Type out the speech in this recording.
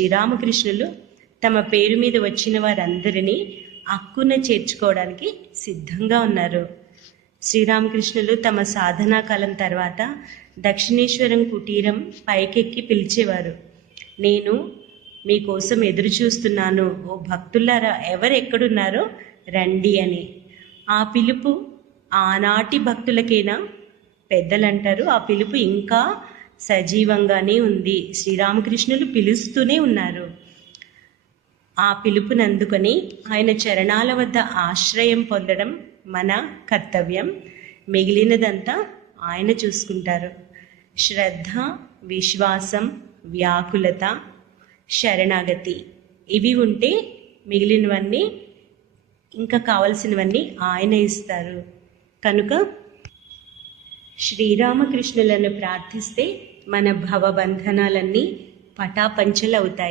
శ్రీరామకృష్ణులు తమ పేరు మీద వచ్చిన వారందరినీ అక్కున చేర్చుకోవడానికి సిద్ధంగా ఉన్నారు. శ్రీరామకృష్ణులు తమ సాధనా కాలం తర్వాత దక్షిణేశ్వరం కుటీరం పైకెక్కి పిలిచేవారు. నేను మీకోసం ఎదురు చూస్తున్నాను, ఓ భక్తులారా, ఎవరెక్కడున్నారో రండి అని. ఆ పిలుపు ఆనాటి భక్తులకేనా? పెద్దలంటారు ఆ పిలుపు ఇంకా సజీవంగానే ఉంది. శ్రీరామకృష్ణులు పిలుస్తూనే ఉన్నారు. ఆ పిలుపునందుకొని ఆయన చరణాల వద్ద ఆశ్రయం పొందడం మన కర్తవ్యం. మిగిలినదంతా ఆయన చూసుకుంటారు. శ్రద్ధ, విశ్వాసం, వ్యాకులత, శరణాగతి ఇవి ఉంటే మిగిలినవన్నీ, ఇంకా కావలసినవన్నీ ఆయన ఇస్తారు. కనుక శ్రీరామకృష్ణులను ప్రార్థిస్తే మన భవబంధనాలన్నీ పటాపంచలవుతాయి.